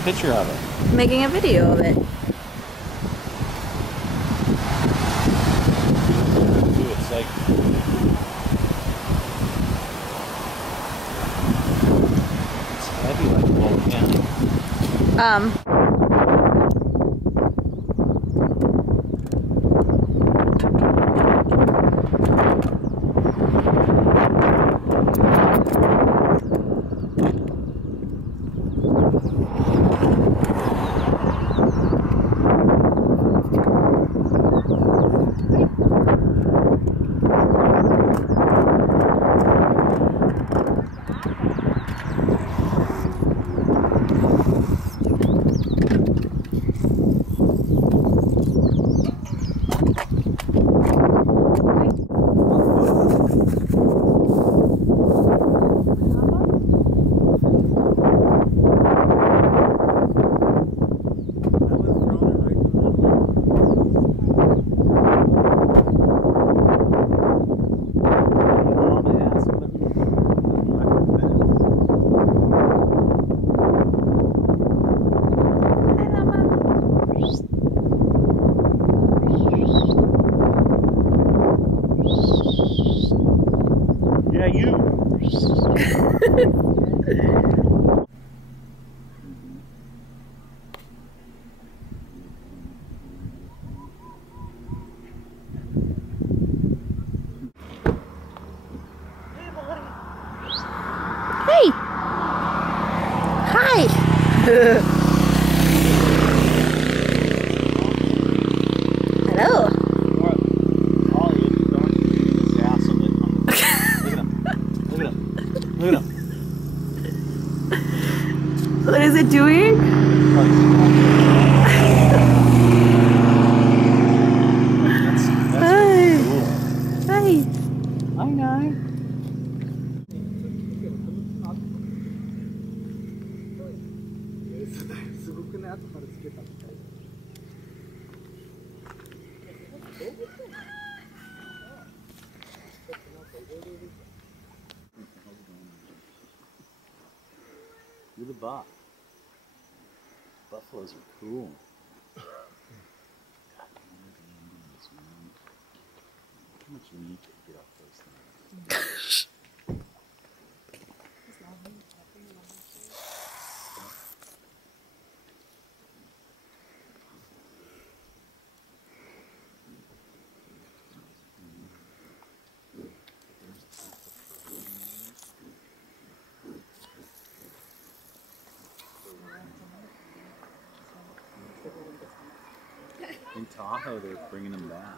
a picture of it. Making a video of it. It's like it's heavy like volcanic. Yeah, you. Hey! Hi! Hello! Look at him. What is it doing? That's really cool. Hi! Hi, Nye. You're the buff. Buffaloes are cool. God, I wonder the Indians, man. How much meat did you get off those things? In Tahoe, they're bringing them back.